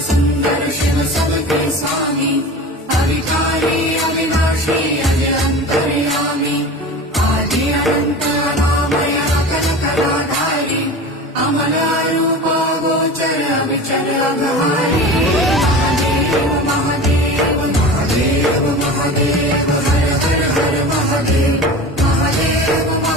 सुंदर शिव सबके स्वामी, अविकारी अविनाशी अज अंतर्यामी, आदि अनंत अनामय अखिल कलाधारी, अमल अरूप गोचर अविचल अघहारी। महादेव महादेव महादेव महादेव, हर हर हर महादेव, महादेव